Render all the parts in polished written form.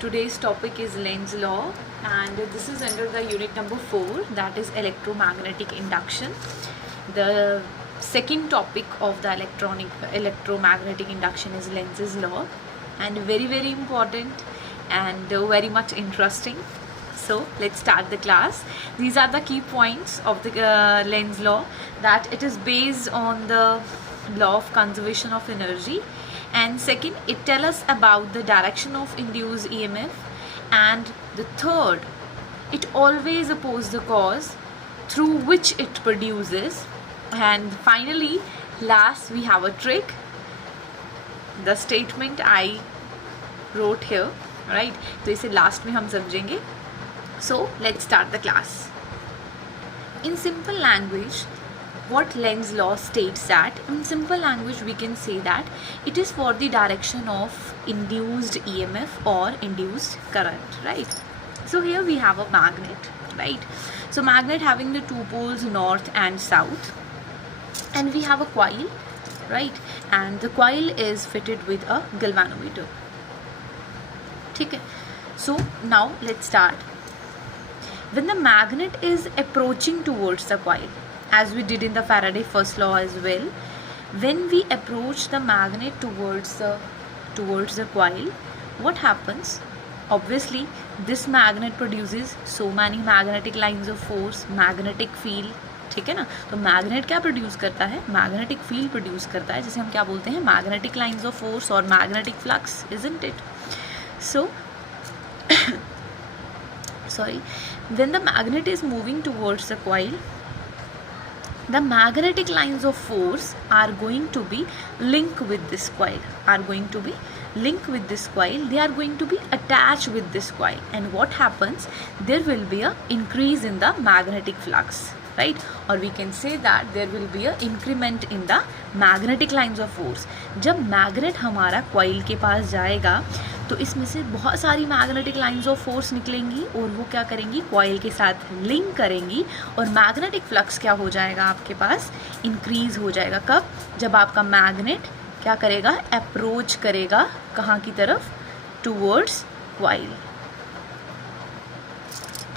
Today's topic is Lenz's law, and this is under the unit number 4, that is electromagnetic induction. The second topic of the electromagnetic induction is Lenz's law, and very important and very much interesting. So let's start the class. These are the key points of the Lenz's law, that it is based on the law of conservation of energy, and second, it tells us about the direction of induced EMF, and the third, it always opposes the cause through which it produces, and finally last we have a trick, the statement I wrote here, right? तो इसे last में हम समझेंगे. So let's start the class. In simple language, what Lenz's law states that, in simple language we can say that it is for the direction of induced EMF or induced current, right? So here we have a magnet, right? So magnet having the two poles, north and south, and we have a coil, right? And the coil is fitted with a galvanometer. Okay, so now let's start. When the magnet is approaching towards the coil, as we did in the Faraday first law as well, when we approach the magnet towards the coil, what happens? Obviously this magnet produces so many magnetic lines of force, magnetic field, ठीक है ना? तो magnet क्या produce करता है? Magnetic field produce करता है, जिसे हम क्या बोलते हैं? मैग्नेटिक लाइंस ऑफ फोर्स और magnetic flux, isn't it? So sorry, when the magnet is moving towards the coil, the magnetic lines of force are going to be linked with this coil, they are going to be attached with this coil, and what happens? There will be a increase in the magnetic flux, right? Or we can say that there will be a increment in the magnetic lines of force. जब magnet हमारा coil के पास जाएगा तो इसमें से बहुत सारी magnetic lines of force निकलेंगी और वो क्या करेंगी? कॉइल के साथ लिंक करेंगी, और मैग्नेटिक फ्लक्स क्या हो जाएगा? आपके पास इंक्रीज हो जाएगा. कब? जब आपका मैग्नेट क्या करेगा? अप्रोच करेगा कहाँ की तरफ? Towards coil.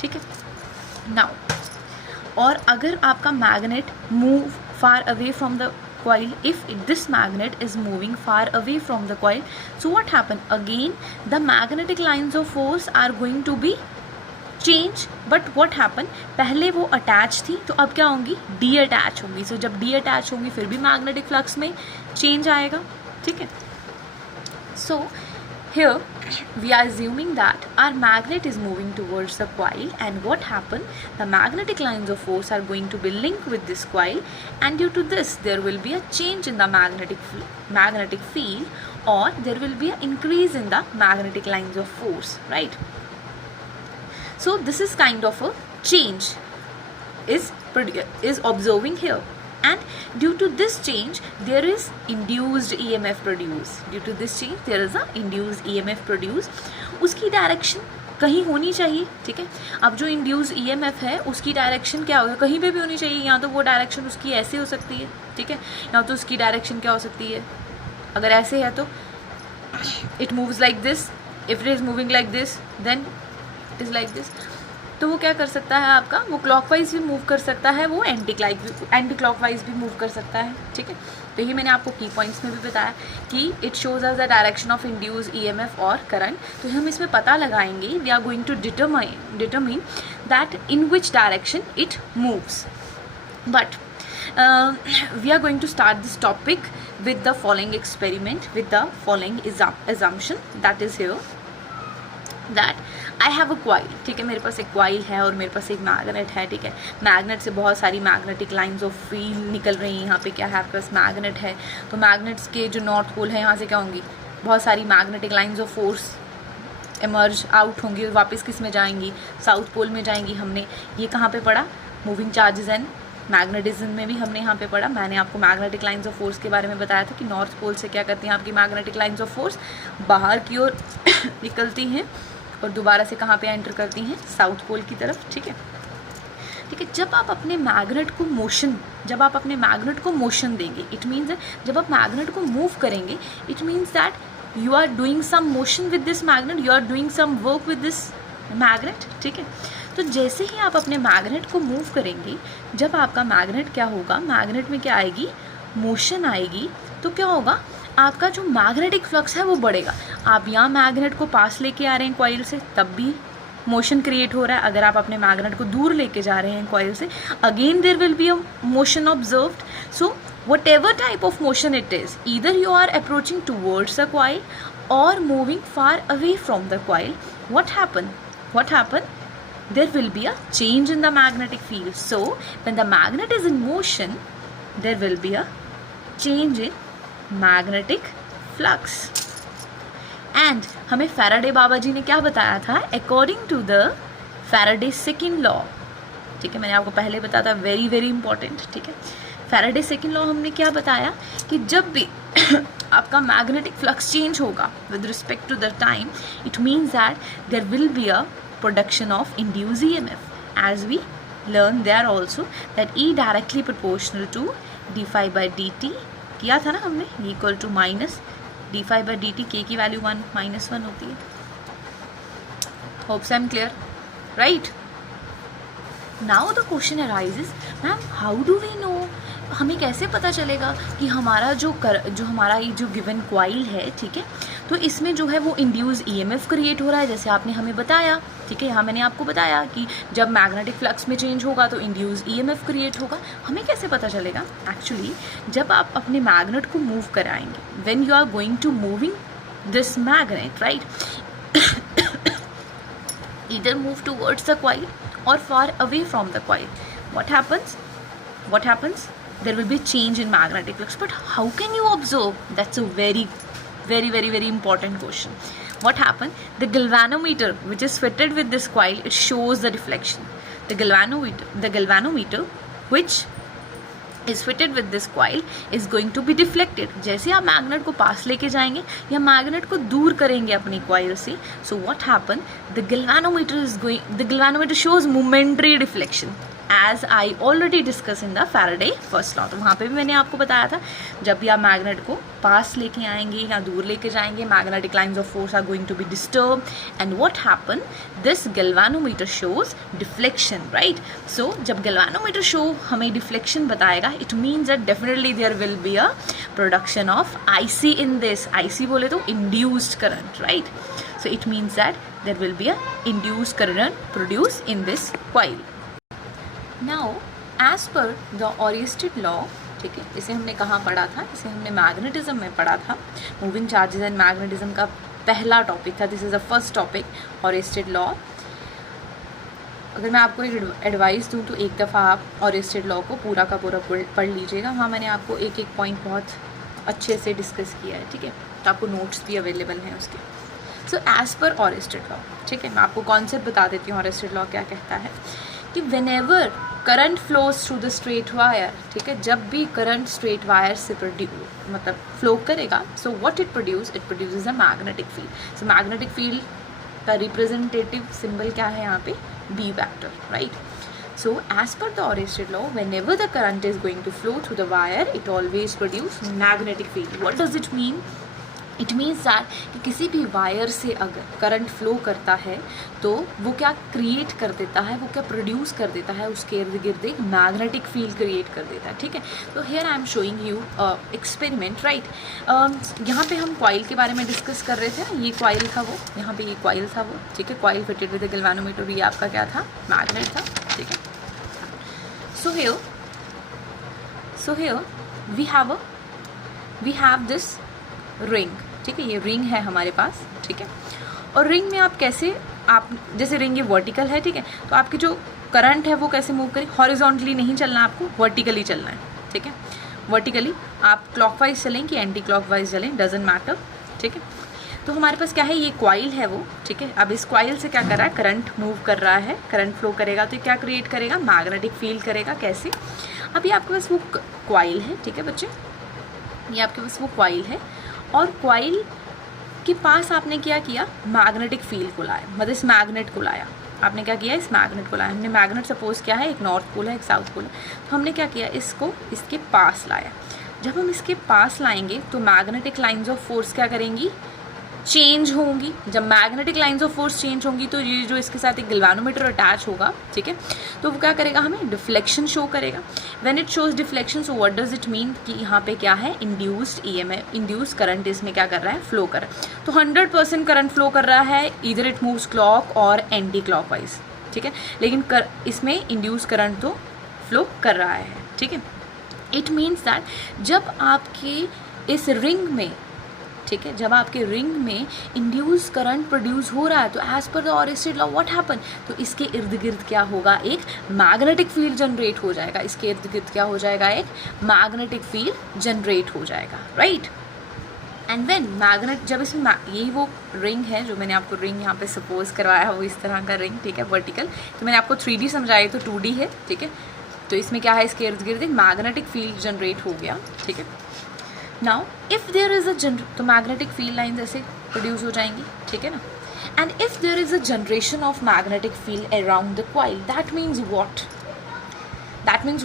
ठीक है. नाउ, और अगर आपका magnet move far away from the coil, if this magnet is moving far away from the coil, so what happen? Again the magnetic lines of force are going to be change, but what happen? पहले वो attach थी तो अब क्या होंगी? detach होंगी. so जब detach होंगी फिर भी magnetic flux में change आएगा. ठीक है. so here we are assuming that our magnet is moving towards the coil, and what happened? The magnetic lines of force are going to be linked with this coil, and due to this there will be a change in the magnetic field, or there will be an increase in the magnetic lines of force, right? So this is kind of a change is observing here, and due to this change there is induced EMF produced. उसकी direction कहीं होनी चाहिए. ठीक है. अब जो induced EMF है उसकी डायरेक्शन क्या होगा? कहीं पे भी होनी चाहिए. या तो वो डायरेक्शन उसकी ऐसे हो सकती है, ठीक है, या तो उसकी डायरेक्शन क्या हो सकती है? अगर ऐसे है तो it moves like this, if it is moving like this then it is like this. तो वो क्या कर सकता है आपका? वो क्लॉकवाइज भी मूव कर सकता है, वो एंटी क्लॉकवाइज भी मूव कर सकता है. ठीक है. तो ये मैंने आपको की पॉइंट्स में भी बताया कि it shows us the direction of induced EMF और करंट. तो हम इसमें पता लगाएंगे, we are going to determine that in which direction it moves. But we are going to start this topic with the following experiment, with the following assumption, that is here that I have a coil. ठीक है. मेरे पास एक coil है और मेरे पास एक magnet है. ठीक है. मैग्नेट से बहुत सारी मैग्नेटिक लाइंस ऑफ फील्ड निकल रही हैं. यहाँ पे क्या है? आपके पास मैग्नेट है, तो मैग्नेट्स के जो नॉर्थ पोल है यहाँ से क्या होंगी? बहुत सारी magnetic lines of force emerge out होंगी और वापस किस में जाएंगी? साउथ पोल में जाएंगी. हमने ये कहाँ पे पढ़ा? मूविंग चार्जेस एंड मैग्नेटिज्म में भी हमने यहाँ पे पढ़ा. मैंने आपको मैग्नेटिक लाइंस ऑफ फोर्स के बारे में बताया था कि नॉर्थ पोल से क्या करती हैं आपकी मैग्नेटिक लाइंस ऑफ फोर्स? बाहर की ओर निकलती हैं और दोबारा से कहाँ पे एंटर करती हैं? साउथ पोल की तरफ. ठीक है. ठीक है. जब आप अपने मैग्नेट को मोशन देंगे, इट मीन्स जब आप मैग्नेट को मूव करेंगे, it means that you are doing some motion with this magnet, you are doing some work with this magnet, ठीक है। तो जैसे ही आप अपने मैग्नेट को मूव करेंगे, जब आपका मैग्नेट क्या होगा, मैग्नेट में क्या आएगी, मोशन आएगी, तो क्या होगा, आपका जो मैग्नेटिक फ्लक्स है वो बढ़ेगा। आप यहाँ मैग्नेट को पास लेके आ रहे हैं कॉइल से, तब भी मोशन क्रिएट हो रहा है। अगर आप अपने मैग्नेट को दूर लेके जा रहे हैं कॉइल से, again there will be a motion observed. So whatever type of motion it is, either you are approaching towards the coil or moving far away from the coil, what happen, there will be a change in the magnetic field. So when the magnet is in motion, there will be a change in magnetic flux. And हमें Faraday बाबा जी ने क्या बताया था, according to the Faraday second law, ठीक है, मैंने आपको पहले बताया था, वेरी वेरी इंपॉर्टेंट, ठीक है। फैराडे सेकेंड लॉ हमने क्या बताया कि जब भी आपका मैग्नेटिक फ्लक्स चेंज होगा with respect to the time, it means that there will be a production of induce EMF, as we learn there also that E directly proportional to d phi by d t किया था ना हमने, equal to minus d phi by d t, K की value 1 होती है। Hopes I am clear, right. Now the question arises, ma'am how do we know, हमें कैसे पता चलेगा कि हमारा जो हमारा ये जो गिवन क्वाइल है, ठीक है, तो इसमें जो है वो इंड्यूस ईएमएफ क्रिएट हो रहा है, जैसे आपने हमें बताया, ठीक है। यहाँ मैंने आपको बताया कि जब मैग्नेटिक फ्लक्स में चेंज होगा तो इंड्यूस ईएमएफ क्रिएट होगा। हमें कैसे पता चलेगा, एक्चुअली जब आप अपने मैग्नेट को मूव कराएंगे, when you are going to moving this magnet, right, either move towards the coil or far away from the coil, what happens, there will be change in magnetic flux. But how can you observe? That's a very important question. What happened, the galvanometer which is fitted with this coil, it shows the deflection. The galvanometer which is fitted with this coil is going to be deflected. जैसे आप magnet को पास लेके जाएंगे या magnet को दूर करेंगे अपनी कॉइल से, so what happen, the galvanometer shows momentary deflection, as I already discussed in the Faraday first law. तो वहाँ पे भी मैंने आपको बताया था, जब भी आप मैग्नेट को पास लेके आएंगे या दूर लेके जाएंगे, magnetic lines of force are going to be disturb, and what happen, this galvanometer shows deflection, right. So जब गैल्वानोमीटर शो हमें डिफ्लेक्शन बताएगा, it means that definitely there will be a production of IC in this, IC बोले तो induced current, right. So it means that there will be a induced current produce in this coil. Now as per the Oersted law, ठीक है, इसे हमने कहाँ पढ़ा था, इसे हमने मैग्नेटिज्म में पढ़ा था, मूविंग चार्जेस एंड मैग्नेटिज्म का पहला टॉपिक था, this is the first topic, Oersted law. अगर मैं आपको एक एडवाइस दूँ तो एक दफ़ा आप ऑरिस्टेड लॉ को पूरा का पूरा पढ़ लीजिएगा, वहाँ मैंने आपको एक एक पॉइंट बहुत अच्छे से डिस्कस किया है, ठीक है, तो आपको नोट्स भी अवेलेबल हैं उसके। सो एज पर ऑरिस्टेड लॉ, ठीक है, मैं आपको कॉन्सेप्ट बता देती हूँ ऑरिस्टेड लॉ क्या कहता है कि whenever current flows through the straight wire, ठीक है, जब भी करंट स्ट्रेट वायर से मतलब फ्लो करेगा, so what it produces a magnetic field. So magnetic field का रिप्रेजेंटेटिव सिंबल क्या है यहाँ पे, B vector, right. So as per the Oersted law, whenever the current is going to flow through the wire, it always produce magnetic field. What does it mean, it means that कि किसी भी wire से अगर current flow करता है तो वो क्या क्रिएट कर देता है, वो क्या प्रोड्यूस कर देता है, उसके इर्द गिर्द एक मैग्नेटिक फील्ड क्रिएट कर देता है, ठीक है। तो here I am showing you experiment, right. यहाँ पे हम कॉइल के बारे में डिस्कस कर रहे थे, ये कॉइल था वो, यहाँ पे ये कॉइल था वो, ठीक है, कॉइल फिटेड विद गैल्वानोमीटर, ये आपका क्या था, मैग्नेट था, ठीक है। So here we have this ring, ठीक है, ये रिंग है हमारे पास, ठीक है। और रिंग में आप कैसे, आप जैसे रिंग ये वर्टिकल है, ठीक है, तो आपकी जो करंट है वो कैसे मूव करें, हॉरिजॉन्टली नहीं चलना, आपको वर्टिकली चलना है, ठीक है। वर्टिकली आप क्लॉकवाइज चलें कि एंटी क्लॉकवाइज चलें, डजेंट मैटर, ठीक है। तो हमारे पास क्या है, ये कॉइल है वो, ठीक है। अब इस कॉइल से क्या कर रहा है, करंट मूव कर रहा है, करंट फ्लो करेगा तो क्या क्रिएट करेगा, मैग्नेटिक फील्ड करेगा। कैसे, अभी आपके पास वो कॉइल है, ठीक है बच्चे, ये आपके पास वो कॉइल है, और कॉइल के पास आपने क्या किया, मैग्नेटिक फील्ड को लाया, मतलब इस मैग्नेट को लाया, आपने क्या किया, इस मैग्नेट को लाया। हमने मैग्नेट सपोज क्या है, एक नॉर्थ पोल है, एक साउथ पोल है, तो हमने क्या किया, इसको इसके पास लाया। जब हम इसके पास लाएंगे तो मैग्नेटिक लाइंस ऑफ फोर्स क्या करेंगी, चेंज होंगी, जब magnetic lines of force change होंगी तो ये जो इसके साथ एक गैल्वेनोमीटर अटैच होगा, ठीक है, तो वो क्या करेगा, हमें डिफ्लेक्शन शो करेगा. When it shows deflection, so what does it mean कि यहाँ पे क्या है, इंड्यूस्ड ईएमएफ, इंड्यूस्ड करंट इसमें क्या कर रहा है, फ्लो कर रहा है. तो 100% करंट फ्लो कर रहा है, इधर इट मूव्स क्लॉक और एंटी क्लॉकवाइज, ठीक है, लेकिन इसमें इंड्यूस करंट तो फ्लो कर रहा है, ठीक है. इट मीन्स दैट जब आपके इस रिंग में, ठीक है, जब आपके रिंग में इंड्यूस करंट प्रोड्यूस हो रहा है तो as per the Oersted law what happen, तो इसके इर्द गिर्द क्या होगा, एक मैग्नेटिक फील्ड जनरेट हो जाएगा. इसके इर्द गिर्द क्या हो जाएगा, एक मैग्नेटिक फील्ड जनरेट हो जाएगा, राइट. एंड व्हेन मैग्नेट, जब इसमें यही वो रिंग है जो मैंने आपको रिंग यहाँ पे सपोज करवाया है, वो इस तरह का रिंग, ठीक है, वर्टिकल. तो मैंने आपको 3D समझाया तो 2D है, ठीक है. तो इसमें क्या है, इसके इर्द गिर्द एक मैग्नेटिक फील्ड जनरेट हो गया, ठीक है. Now if there is a तो मैग्नेटिक फील्ड लाइन्स ऐसे प्रोड्यूस हो जाएंगी, ठीक है ना. And if there is a generation of magnetic field around the coil, that means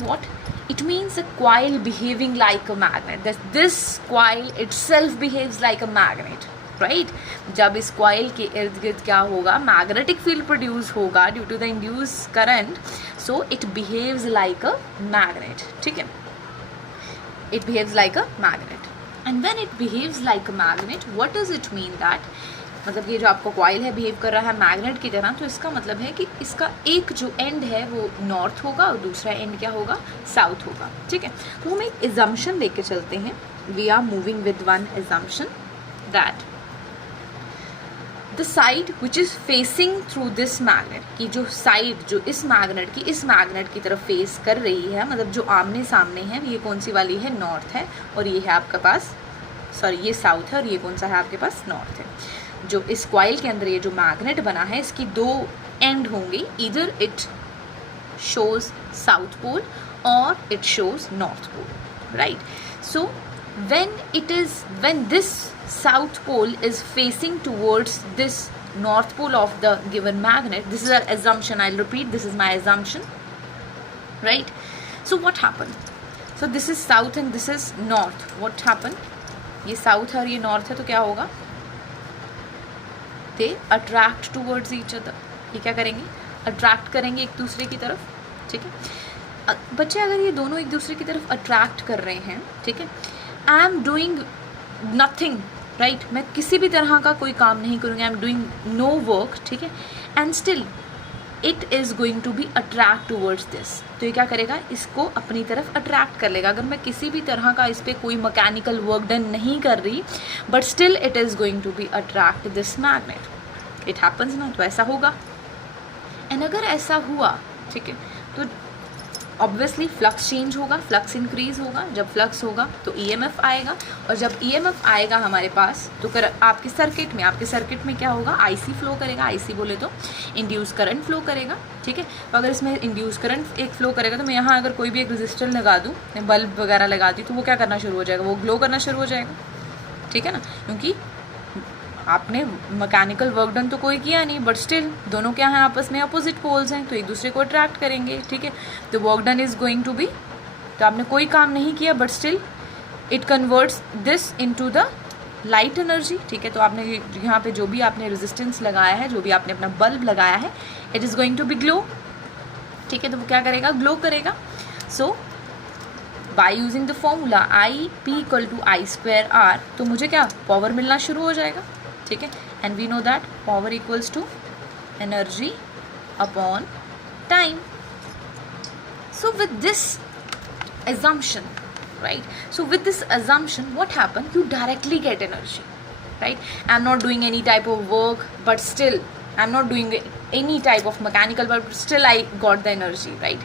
what, it means a coil behaving like a magnet. This coil itself behaves like a magnet, right? जब इस coil के इर्द गिर्द क्या होगा, magnetic field produce होगा due to the induced current, so it behaves like a magnet, ठीक है, it behaves like a magnet. And when it behaves like a magnet, what does it mean that, मतलब ये जो आपका coil है behave कर रहा है मैग्नेट की तरह, तो इसका मतलब है कि इसका एक जो एंड है वो नॉर्थ होगा और दूसरा एंड क्या होगा, साउथ होगा, ठीक है. तो हम एक एजम्पशन लेके चलते हैं. We are moving with one assumption that the side which is facing through this magnet, की जो साइड जो इस मैग्नेट की तरफ फेस कर रही है, मतलब जो आमने सामने है, ये कौन सी वाली है, नॉर्थ है, और ये है आपके पास, सॉरी ये साउथ है, और ये कौन सा है आपके पास, नॉर्थ है. जो इस कॉइल के अंदर ये जो मैग्नेट बना है, इसकी दो एंड होंगी, इधर इट शोज साउथ पोल और it shows north pole, right. So when this south pole is facing towards this north pole of the given magnet, this is our assumption, I'll repeat, this is my assumption, right. So what happened, so this is south and this is north, what happened, ये south है और ये north है, तो क्या होगा, they attract towards each other. ये क्या करेंगे, अट्रैक्ट करेंगे एक दूसरे की तरफ, ठीक है. बच्चे अगर ये दोनों एक दूसरे की तरफ अट्रैक्ट कर रहे हैं, ठीक है, I am doing nothing, right, मैं किसी भी तरह का कोई काम नहीं करूँगी, I am doing no work, ठीक है, and still it is going to be attract towards this, तो ये क्या करेगा, इसको अपनी तरफ अट्रैक्ट कर लेगा. अगर मैं किसी भी तरह का इस पर कोई मैकेनिकल वर्क डन नहीं कर रही, but still it is going to be attract this magnet, it happens ना, तो ऐसा होगा. एंड अगर ऐसा हुआ, ठीक है, तो ऑब्वियसली फ्लक्स चेंज होगा, फ्लक्स इंक्रीज होगा. जब फ्लक्स होगा तो ईएमएफ आएगा, और जब ईएमएफ आएगा हमारे पास तो आपके सर्किट में क्या होगा, आईसी फ्लो करेगा. आईसी बोले तो इंड्यूस करंट फ्लो करेगा, ठीक है. तो अगर इसमें इंड्यूस करंट एक फ्लो करेगा, तो मैं यहाँ अगर कोई भी एक रजिस्टर लगा दूँ, बल्ब वगैरह लगा दी, तो वो क्या करना शुरू हो जाएगा, वो ग्लो करना शुरू हो जाएगा, ठीक है ना, क्योंकि आपने मैकेनिकल वर्क डन तो कोई किया नहीं, बट स्टिल दोनों क्या हैं, आपस में अपोजिट पोल्स हैं, तो एक दूसरे को अट्रैक्ट करेंगे, ठीक है. तो work done is going to be, तो आपने कोई काम नहीं किया, but still it converts this into the light energy, ठीक है. तो आपने यहाँ पे जो भी आपने रेजिस्टेंस लगाया है, जो भी आपने अपना बल्ब लगाया है, it is going to be glow, ठीक है. तो वो क्या करेगा, ग्लो करेगा. So by using the formula I/P=I²R, तो मुझे क्या पावर मिलना शुरू हो जाएगा, ठीक है. And we know that power equals to energy upon time. So with this assumption, right, so with this assumption what happened, you directly get energy, right. I'm not doing any type of work, but still I'm not doing any type of mechanical work, but still I got the energy, right.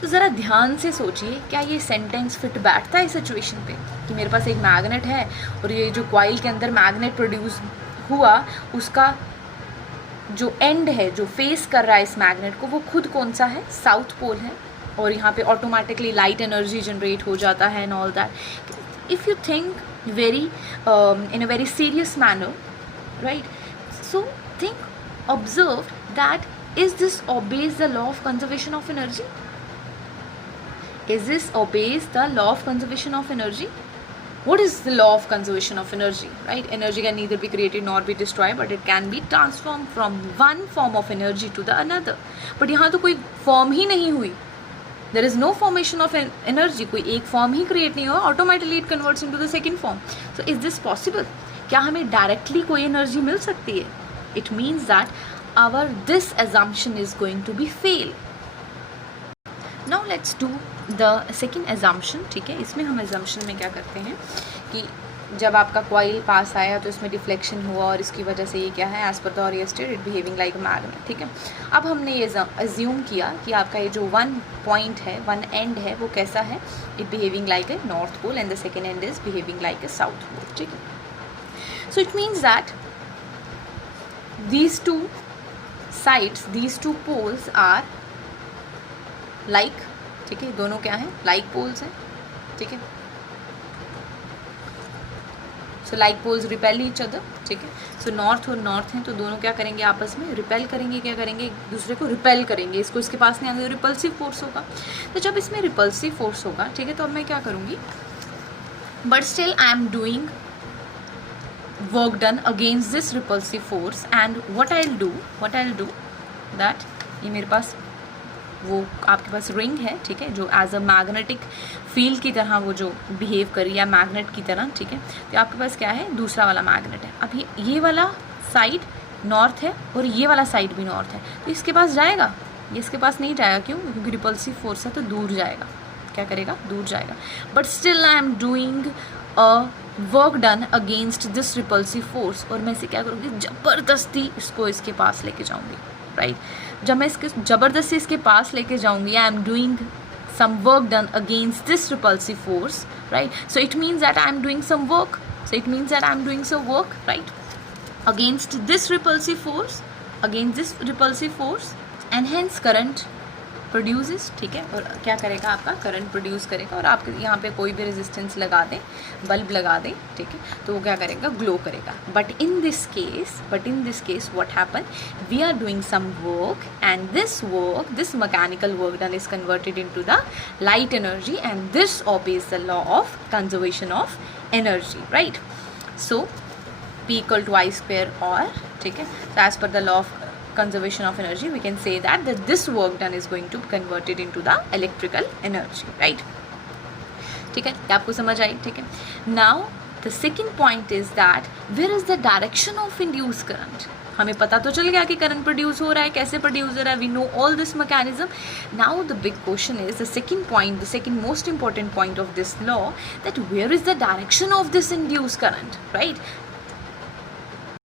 तो ज़रा ध्यान से सोचिए, क्या ये sentence fit बैठता है इस सिचुएशन पे, कि मेरे पास एक मैग्नेट है और ये जो कॉइल के अंदर मैग्नेट प्रोड्यूस हुआ, उसका जो एंड है, जो फेस कर रहा है इस मैग्नेट को, वो खुद कौन सा है, साउथ पोल है, और यहाँ पे ऑटोमेटिकली लाइट एनर्जी जनरेट हो जाता है and all that. If you think very in a very serious manner, right, so think, observe that is this obeys the law of conservation of energy? Is this obeys the law of conservation of energy? what is the law of conservation of energy, right? Energy can neither be created nor be destroyed, but it can be transformed from one form of energy to the another. but यहाँ तो कोई form ही नहीं हुई, there is no formation of energy, कोई एक form ही create नहीं हुआ, automatically it converts into the second form. So is this possible? क्या हमें डायरेक्टली कोई एनर्जी मिल सकती है? It means that our this assumption is going to be fail. Now let's do the second assumption. ठीक है, इसमें हम assumption में क्या करते हैं कि जब आपका कॉइल पास आया तो इसमें डिफ्लेक्शन हुआ और इसकी वजह से ये क्या है, as per the Oersted it behaving like a magnet. ठीक है, अब हमने ये अज्यूम किया कि आपका ये जो वन पॉइंट है, वन एंड है, वो कैसा है, it behaving like a north pole and the second end is behaving like a south pole. ठीक है, so it means that these two sides, these two poles are like, ठीक है, दोनों क्या हैं, like poles हैं. ठीक है, so like poles repel each other. ठीक है, सो नॉर्थ और नॉर्थ हैं तो दोनों क्या करेंगे, आपस में रिपेल करेंगे. क्या करेंगे, एक दूसरे को रिपेल करेंगे. इसको इसके पास नहीं आएंगे, रिपल्सिव फोर्स होगा. तो जब इसमें रिपल्सिव फोर्स होगा, ठीक है, तो अब मैं क्या करूँगी, but still I am doing work done against this repulsive force, and what I'll do that ये मेरे पास वो आपके पास रिंग है, ठीक है, जो एज अ मैग्नेटिक फील्ड की तरह वो जो बिहेव कर रही है मैग्नेट की तरह. ठीक है, तो आपके पास क्या है, दूसरा वाला मैग्नेट है. अब ये वाला साइड नॉर्थ है और ये वाला साइड भी नॉर्थ है, तो इसके पास जाएगा, ये इसके पास नहीं जाएगा. क्यों? क्योंकि रिपल्सिव फोर्स है तो दूर जाएगा. क्या करेगा, दूर जाएगा. But still I am doing a work done against this repulsive force, और मैं इसे क्या करूँगी, ज़बरदस्ती इसको इसके पास लेके जाऊँगी. राइट, जब मैं इसके ज़बरदस्ती इसके पास लेके जाऊँगी, आई am doing some work done against this repulsive force, right? So it means that I am doing some work. Right? Against this repulsive force, and hence current produces. ठीक है, और क्या करेगा, आपका करंट प्रोड्यूस करेगा. और आप यहाँ पे कोई भी रेजिस्टेंस लगा दें, बल्ब लगा दें, ठीक है, तो वो क्या करेगा, ग्लो करेगा. But in this case what happen, we are doing some work and this mechanical work done is converted into the light energy, and this obeys the law of conservation of energy. Right, so P equal to I square, और ठीक है, so as per the law of conservation of energy we can say that this work done is going to be converted into the electrical energy. Right, ठीक है, आपको समझ आई. ठीक है, now the second point is that where is the direction of induced current. हमें पता तो चल गया कि करंट प्रोड्यूस हो रहा है, कैसे प्रोड्यूस हो रहा है, we know all this mechanism. Now the big question is the second most important point of this law, that where is the direction of this induced current. Right,